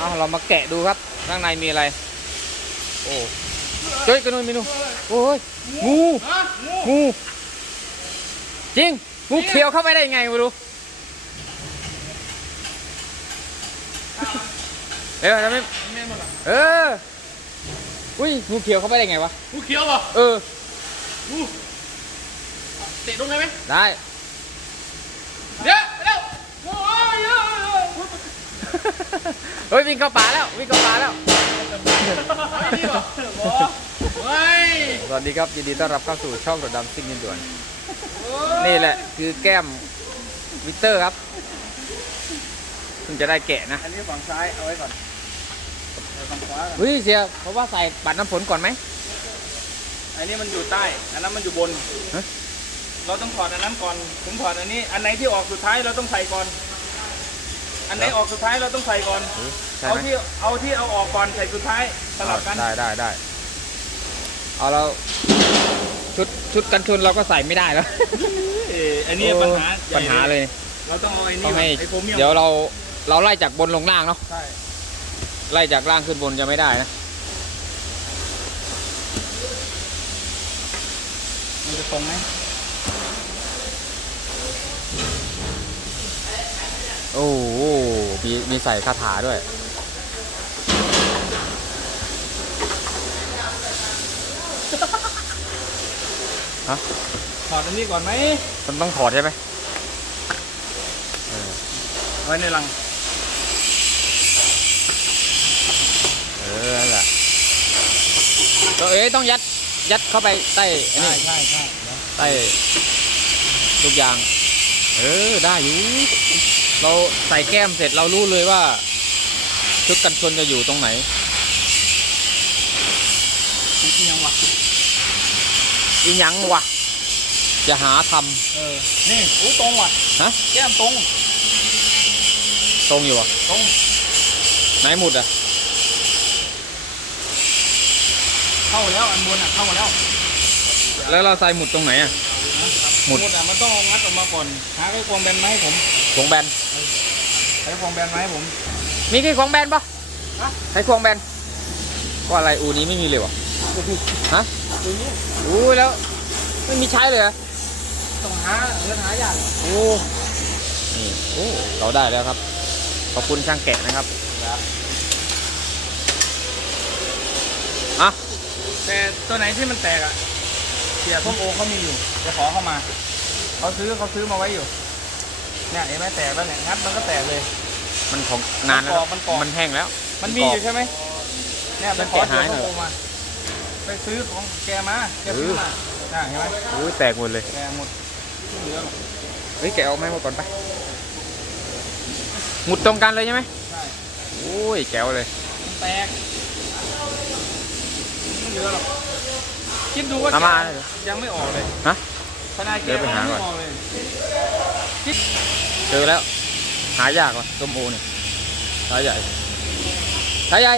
เอาเรามาแกะดูครับ ข้างในมีอะไร โอ้เฮ้ยกระนุนมีนูโอ้ยงูฮะงูงู จริง งูเขียวเข้าไปได้ยังไงไม่รู้เออทำไมแม่นหมดอะเออ อุ้ยงูเขียวเข้าไปได้ไงวะงูเขียวเหรอเอองูเตะตรงไหนไหมได้ เดี๋ยวเร็วโอ้ยเยอะ เฮ้ยวิ่งเข้าป่าแล้ววิ่งเข้าป่าแล้วไอ้นี่เหรอเฮ้ยสวัสดีครับยินดีต้อนรับเข้าสู่ช่องรถดำซิ่งยินด่วน นี่แหละคือแก้มวิกเตอร์ครับเพิ่งจะได้แกะนะอันนี้ฝั่งซ้ายเอาไว้ก่อนเอาฝั่งขวาก่อนเฮ้ยเสียเพราะว่าใส่บัตรน้ำฝนก่อนไหม อันนี้มันอยู่ใต้ อันนั้นมันอยู่บน ฮะ เราต้องถอดอันนั้นก่อน ผมถอดอันนี้ อันไหนที่ออกสุดท้ายเราต้องใส่ก่อน อันไหนออกสุดท้ายเราต้องใส่ก่อน ใช่เอาไหมที่เอาที่เอาออกก่อนใส่สุดท้ายสลับกัน ได้ได้ได้เอาเราชุดชุดกันชนเราก็ใส่ไม่ได้แล้วเอ่ออันนี้ปัญหาใญ่ปัญหาเลยเราต้องเอาไอ้ต้นี่องให้ไอ้โฟมเมียมเดี๋ยวเราเราไล่จากบนลงล่างเนาะใช่ไล่จากล่างขึ้นบนจะไม่ได้นะมันจะตรงไหม โอ้โห มีมีใส่คาถาด้วยถอดอันนี้ก่อนไหมมันต้องถอดใช่ไหมเอาไว้ในรัง เออนั่นแหละก็เอ้ยต้องยัด ยัดเข้าไปใต้อันนี้ใช่ใช่ใต้ทุกอย่าง เออ ได้อยู่ เราใส่แก้มเสร็จเรารู้เลยว่าชุดกันชนจะอยู่ตรงไหนนี่ยังวะอีหยังวะจะหาทเออ นี่โอ้ตรงว่ะำฮะ แก้มตรง ตรงอยู่อะตรง ไหนหมุดอะ เข้าแล้วอันบนอะเข้าแล้ว แล้วเราใส่หมุดตรงไหนอะหหมุมุดดอะมันต้องเอางัดออกมาก่อน หาไอ้ควงแบนมาให้ผม ของแบนไอ้ควงแบนมาให้ผม มีกี่ของแบนปะฮะ ใช้ของแบนก็อะไรอูนี้ไม่มีเลยวะฮะตัวนี้อู้ยแล้ว ไม่มีใช้เลยเหรอต้องหาเดินหายากโอ้นี่โอ้เราได้แล้วครับ ขอบคุณช่างแกะนะครับครับอะแต่ตัวไหนที่มันแตกอะเสียส้มโอเขามีอยู่จะขอเข้ามาเขาซื้อเขาซื้อมาไว้อยู่ เนี่ยเห็นไหมแตกแล้วเนี่ยงัดมันก็แตกเลย มันของนานแล้ว มันกรอบมันกรอบ มันแห้งแล้ว มันมีอยู่ใช่ไหมเนี่ยไปขอแกะหายหน่อยเสีส้มโอมา ไปซื้อของแกมาแกซื้อมาน่ะเห็นไหมโอ้ยแตกหมดเลยแกหมดไม่เหลือหรอกเฮ้ยแกะออกไหมาให้หมดก่อนไปหมุดตรงกันเลยใช่ไหมใช่โอ้ยแก้วเลย มันแตกไม่เหลือหรอกคิดดูว่าเอามาแกยังไม่ออกเลยฮะขนาดแกเดี๋ยวไปหายังก่ไม่อนออกเลย เจอแล้ว หายากว่ะส้มโอเนี่ยสายใหญ่สายใหญ่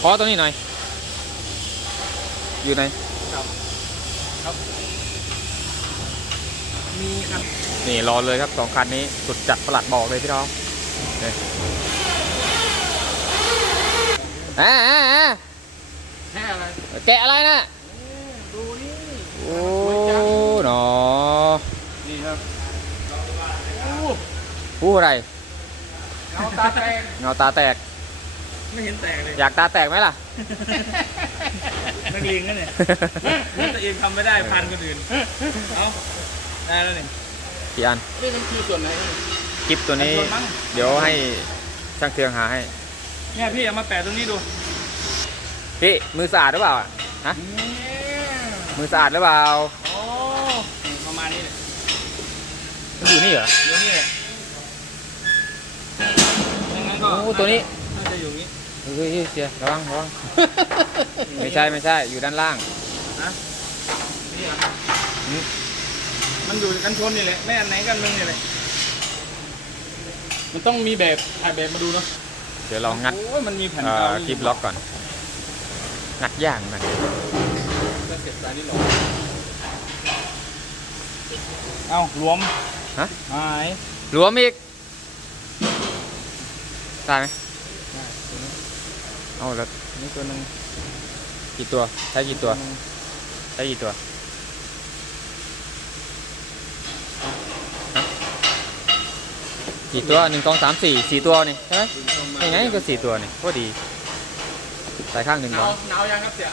ขอตัวนี้หน่อย อยู่ไหนมีครับ นี่รอเลยครับสองคันนี้สุดจัดประหลัดบอกเลยพี่น้องนี่อ่าอ่าอ่าแค่อะไร แกะอะไรนะดูนี่ โอ้หนอ นี่ครับโอ้ ผู้อะไรเงาตาแตกเงาตาแตก ไม่เห็นแตกเลยอยากตาแตกไหมล่ะ นักเลงนะเนี่ยนี่ตัวเองทำไม่ได้พันคนอื่น เอาได้แล้วนี่กี่อันนี่มันคือส่วนไหนคลิปตัวนี้ส่วนมั้งเดี๋ยวให้ช่างเทืองหาให้ เนี่ยพี่เอามาแปะตรงนี้ดู พี่มือสะอาดหรือเปล่าอะฮะมือสะอาดหรือเปล่าโอ้นี่ประมาณนี้เลยมันอยู่นี่เหรอเดี๋ยวนี้เลยยังไงก็ โอ้ตัวนี้ น่าจะอยู่นี้ เฮ้ยเฮ้ยเสียระวังระวัง ไม่ใช่ไม่ใช่อยู่ด้านล่างนะนี่เหรออืมมันอยู่กันชนนี่แหละไม่อันไหนกันมึงนี่แหละมันต้องมีแบบถ่ายแบบมาดูเนาะเดี๋ยวเรางัดโอ้ยมันมีแผ่นเอ่กาวอคลิปล็อกก่อนงัดย่างมันจะเก็บสายนี่หรอเอ้ารวมฮะหายหลวมอีก ได้ไหมเอาแล้วนี่ตัวหนึงกี่ตัวใช้กี่ตัวใช้กี่ตัวฮะกี่ตัวหนึ่งสองสามสี่สี่ตัวนี่ใช่ไหมยังไงก็สี่ตัวนี่ก็ดีใส่ข้างหนึ่งหก่นาอวนหนาวยังครับเสีย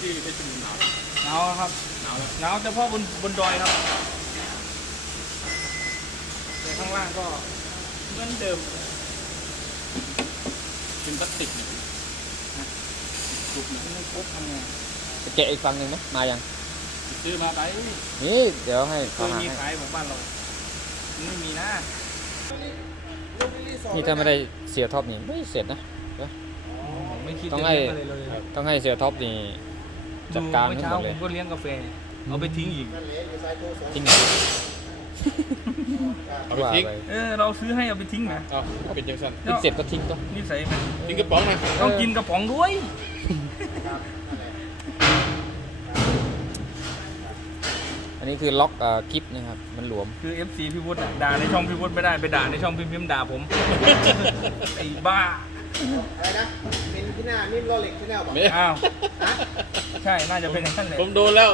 ที่เพชรบูรณ์หนาวหนาวครับหนาวแล้วหนาวเฉพาะบนบนดอยครับแต่ข้างล่างก็เหมือนเดิม เป็นพลาสติกนี่นะจุกนะไม่ครบทำไงจะแกะอีกฝั่งหนึ่งไหมมายังซื้อมาไปนี่เดี๋ยวให้เคเขายหามีให้ขายแบบบ้านเรามันไม่มีนะนี่ถ้าไม่ได้เสียท็อปนี่ไม่เสร็จนะ ไม่คิดต้องจะให้เลี้ยงอะไรเลยต้องให้เสียท็อปนี่ จัดการเมื่ให้อหเช้ามดเลผยมก็เลี้ยงกาแฟ เอาไปทิ้งอีกจริงเหรอ เอาไปทิ้งว่าเออเราซื้อให้เอาไปทิ้งนะเอาเป็นจังสันกินเสร็จก็ทิ้งตัวนิสัยมันทิ้งกระป๋องนะต้องกินกระป๋องด้วย อันนี้คือล็อกเอ่อคลิปนะครับ มันหลวม คือ FC พี่วุฒิอะด่าในช่องพี่วุฒิไม่ได้ไปด่าในช่องพิมพ์พิมพ์ด่าผม ไอ้บ้า อะไรนะเป็นที่หน้านิ่มโรเล็กที่หน้าบอกไม่อ้าว ใช่ น่าจะเป็นอย่างนั้นเลย ผมโดนแล้ว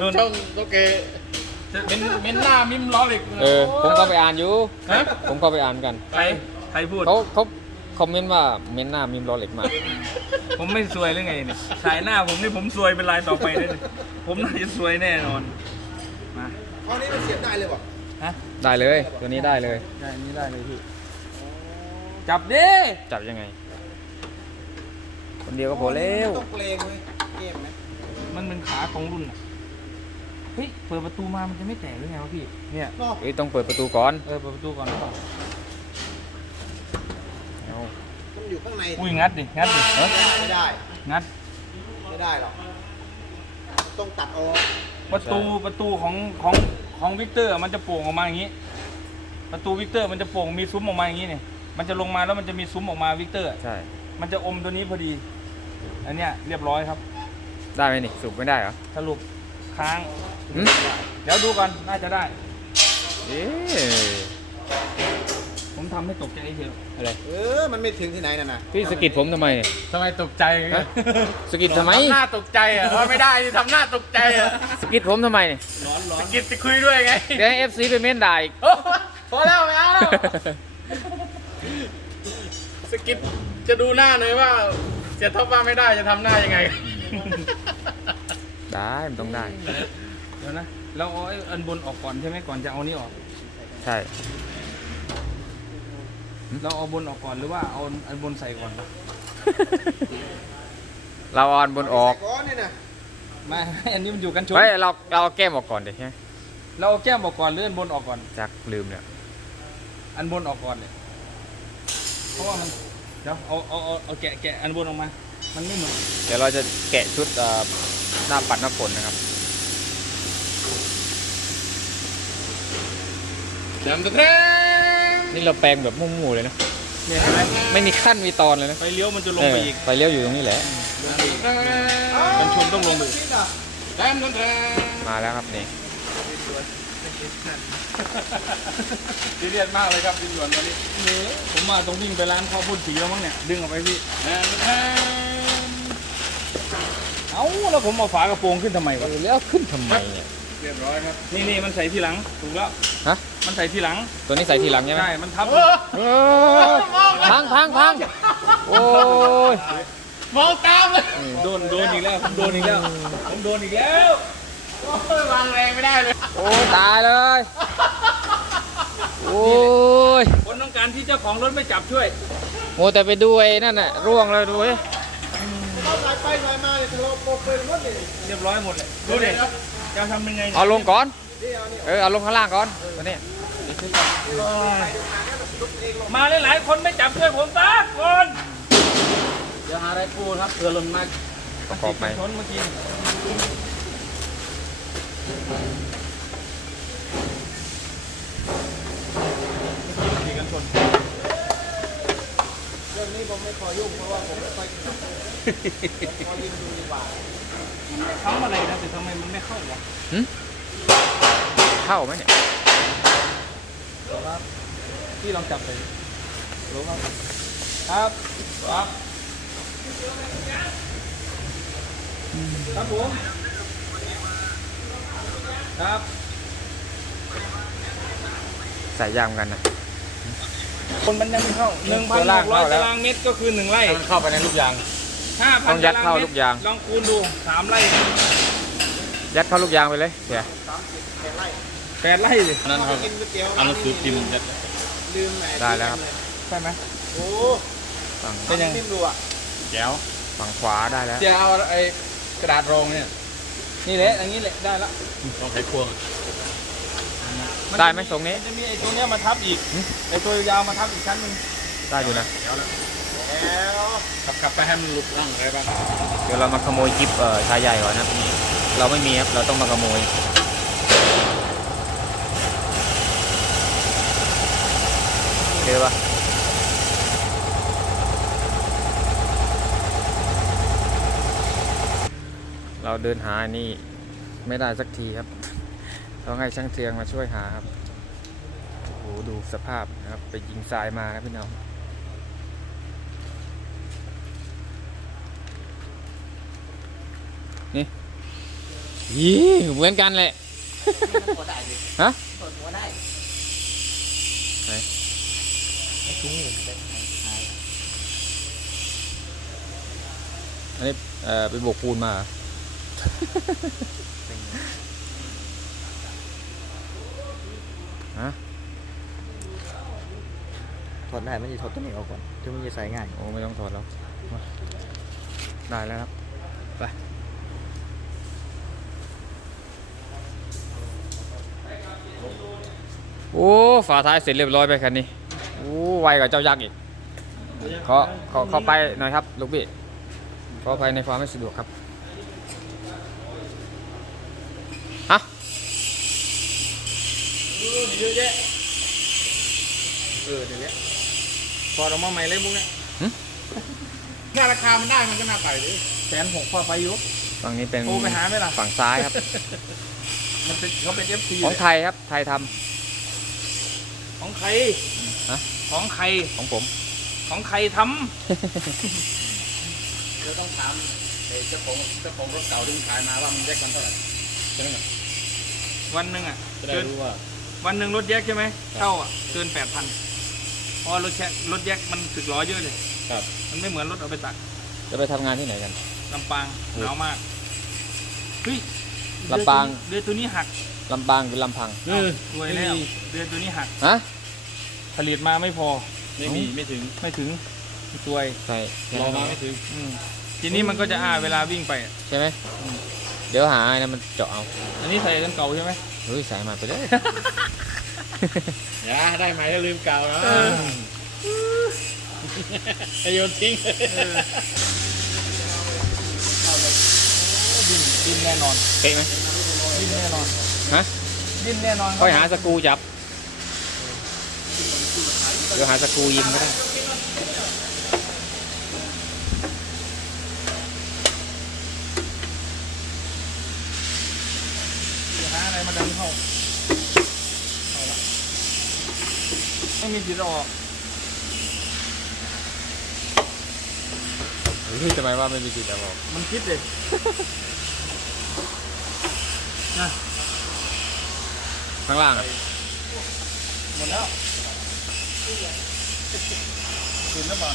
โดน ช่องโตเก เป็นเม้นหน้ามิมล้อเหล็กเออ ผมก็ไปอ่านอยู่ ฮะผมก็ไปอ่านกันใครใครพูด เขาเขาคอมเมนต์ว่าเมนหน้ามิมล้อเหล็กมาก ผมไม่ซวยหรือไงเนี่ยสายหน้าผมนี่ผมซวยเป็นรายต่อไปเลยเนี่ยผมน่าจะซวยแน่นอน มาเอานี้มันเสียบได้เลยบอกฮะได้เลย ตัวนี้ได้เลย ได้อันนี้ได้เลยพี่ จับดิ จับยังไง คนเดียวก็พอแล้ว ต้องเปลงเว้ยเกมไหมมันเป็นขาของรุ่นอะ เฮ้ยเปิดประตูมามันจะไม่แตกหรือไงวะพี่เนี่ยนอกเอ้ยต้องเปิดประตูก่อนเออเปิดประตูก่อนหรือเปล่าเอามันอยู่ข้างในอุ้ยงัดดิงัดดิเอ้ยไม่ได้งัดไม่ได้หรอกต้องตัดออกประตูประตูของของของวิกเตอร์มันจะโป่งออกมาอย่างนี้ ประตูวิกเตอร์มันจะโป่งมีซุ้มออกมาอย่างนี้เนี่ยมันจะลงมาแล้วมันจะมีซุ้มออกมาวิกเตอร์ ใช่ มันจะอมตัวนี้พอดี อันเนี้ยเรียบร้อยครับ ได้ไหมนี่สูบไม่ได้เหรอ สรุปค้าง หึ เดี๋ยวดูกันน่าจะได้ เอ๊ะผมทำให้ตกใจเฉยอะไร เออ มันไม่ถึงที่ไหนน่ะนะพี่สะกิดผมทำไมเนี่ยทำไมตกใจฮะสะกิดทำไมทำหน้าตกใจอะว่าไม่ได้ทำหน้าตกใจอะสะกิดผมทำไมเนี่ยร้อนร้อนกิดจะคุยด้วยไงเดี๋ยวให้เอฟซีไปเม้นด่าอีก โอ้พอแล้วไม่เอาแล้วสกิปจะดูหน้าหน่อยว่าเสียท็อปว่าไม่ได้จะทำหน้ายังไง ได้มันต้องได้เดี๋ยวนะ เราเอาไอ้อันบนออกก่อนใช่ไหมก่อนจะเอานี่ออก ใช่ เราเอาบนออกก่อนหรือว่าเอาอันบนใส่ก่อน เราเอาอันบนออกใส่ก้อนนี่นะไม่ อันนี้มันอยู่กันชนเฮ้ยเราเราเอาแก้มออกก่อนเดี๋ยวใช่ไหมเราเอาแก้มออกก่อนหรืออันบนออกก่อนจากลืมเนี่ยอันบนออกก่อนเลยเพราะว่ามัน เดี๋ยวเอาเอาเอาเอาแกะแกะอันบนออกมา มันไม่เหมือน เดี๋ยวเราจะแกะชุดเอ่อหน้าปัดหน้าฝนนะครับ ดิมตะเทมนี่เราแปลงแบบมุ่งๆเลยนะ เนี่ยเห็นไหมไม่มีขั้นมีตอนเลยนะไฟเลี้ยวมันจะลงไปอีกเไฟเลี้ยวอยู่ตรงนี้แหละกันชนต้องลงไปอีกนี่น่ะเดิมตะเทมมาแล้วครับนี่ซีเรียสมากเลยครับดินหยวนวันนี้ผมมาตรงวิ่งไปร้านข้าวโพดสีแล้วมั้งเนี่ย ดึงออกไปพี่เดิมตะเทมเอ้าแล้วผมเอาฝากระโปรงขึ้นทำไมวะ แล้วขึ้นทำไมเนี่ยเรียบร้อยครับ นี่นี่มันใส่ทีหลัง ถูกแล้ว ฮะ มันใส่ทีหลัง ตัวนี้ใส่ทีหลังใช่ไหมใช่ มันทับเออพังพังพังโอ้ยมองตามเลยโดนโดนอีกแล้วผมโดนอีกแล้วผมโดนอีกแล้วโอ้ยวางแรงไม่ได้เลย โอ้ยตายเลย โอ้ยคนต้องการที่เจ้าของรถไม่จับช่วยโมแต่ไปดูไอ้นั่นน่ะร่วงเลยดูเว้ยเราสายไปสายมาเนี่ยทะเลาะโปกเป็นหมดเลยเรียบร้อยหมดเลยดูดิจะทำยังไงนี่ยเอาลงก่อน เออเอาลงข้างล่างก่อนตัวนี้มาหลายๆคนไม่จับช่วยผมสักคนเดี๋ยวหาอะไรปูครับเผื่อหล่นมาประกอบไหมชนเมื่อกี้ขี่กันชนเรื่องนี้ผมไม่ขอยุ่งเพราะว่าผมไม่ค่อยขอยิงดูดีกว่าทำอะไรนะแต่ทำไมมันไม่เข้าวะหึ เข้าไหมเนี่ยครับพี่ลองจับเลยรู้ครับครับครับครับผมครับใส่ยางกันนะคนมันยังไม่เข้าหนึ่งพันตัวหล่างกร้อยเข้าแล้วตารางเมตรก็คือหนึ่งไร่ให้มันเข้าไปในลูกยางห้าพันต้องยัดเข้าลูกยางลองคูณดูสามไร่ยัดเข้าลูกยางไปเลยเสียสามสิบแปดไร่ แปดไร่เลยอันนั้นเราเขาไปกินก๋วยเตี๋ยวอันนั้นคือพิมพ์จะลืมแหมได้แล้วครับ ใช่ไหมโอ้ฝั่งเป็นยังนิ่มดูอะแก้วฝั่งขวาได้แล้วจะเอาไอ้กระดาษรองเนี่ย นี่แหละอย่างนี้แหละได้แล้วต้องใช้พวงได้ไหมตรงนี้ มันจะมีไอ้ตัวเนี้ยมาทับอีกไอ้ตัวยาวมาทับอีกชั้นหนึ่งได้อยู่นะ แล้วขับขับไปให้มันหลุดร่างอะไรบ้างเดี๋ยวเรามาขโมยจิ๊บเอ่อชายใหญ่ก่อนนะครับเราไม่มีครับ เราต้องมาขโมยเจอปะ เราเดินหานี่ไม่ได้สักทีครับ ต้องให้ช่างเทียงมาช่วยหาครับโอ้โหดูสภาพนะครับ ไปยิงทรายมาครับพี่น้องยี่เหมือนกันแหละฮะไหนอันนี้เอ่อไปโบกปูนมา ฮะถอดได้มันจะถอดตัวนี้ออกก่อนถึงมันจะใส่ง่าย โอ้ไม่ต้องถอดแล้วมาได้แล้วครับ ไปโอ้ฝาท้ายเสร็จเรียบร้อยไปคันนี้โอ้ไวกว่าเจ้ายักษ์อีกขอขอขอไปหน่อยครับลูกพี่ขอไปในความไม่สะดวกครับฮะ เยอะแยะเออเดี๋ยวนี้พอดออกมาใหม่เลยพวกเนี้ยถ้าราคามันได้มันก็น่าไปดิแสนหกพอไปอยุบฝั่งนี้เป็นโทรไปหาไหมล่ะ ฝั่งซ้ายครับ มันเป็นเขาเป็นเอฟซีของไทยครับ ไทยทของใครฮะ ของใครำของผม ของใครทเราต้องถามไอ้เจ้าของเจ้าของรถเก่าที่มันขายมาว่ามันแยกกันเท่าไหร่ใช่ไหมำวันหนึ่งอะจะได้เกินรู้ว่า วันหนึ่งรถแยกใช่ไหมเช่าอะเกินแปดพันเพราะว่ารถแยกรถแยกมันถึกล้อเยอะเลยครับ มันไม่เหมือนรถเอาไปตักจะไปทำงานที่ไหนกัน ลำปางหนาวมากเฮ้ยลำปางเรือตัวนี้หักลำปางหรือลำพัง เออรวยแล้วเรือตัวนี้หัก ฮะ ผลิตมาไม่พอ ไม่มี ไม่ถึงไม่ถึงซวยใช่รอมาไม่ถึงอืมทีนี้มันก็จะอ้าเวลาวิ่งไปอะใช่ไหม เดี๋ยวหาไอ้นะมันเจาะเอา อันนี้ใส่กันเก่าใช่ไหม เฮ้ยสายมาไปเลย อย่าได้ไหมแล้วลืมเก่านะไอโยนทิ้งดิ้นดิ้นแน่นอนเป๊ะไหมดิ้นแน่นอนฮะดิ้นแน่นอนค่อยหาสกรูจับ เดี๋ยวหาสกรูยิงก็ได้ หาอะไรมาดันเข้าเอาละ ไม่มีจิตออกเฮ้ยทำไมว่าไม่มีสิทธิ์จะบอกมันคิดเลยนะข้างล่างอะหมดแล้วคืนแล้วบอล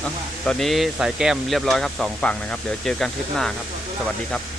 เอ้าตอนนี้ใส่แก้มเรียบร้อยครับสองฝั่งนะครับ เดี๋ยวเจอกันคลิปหน้าครับ สวัสดีครับ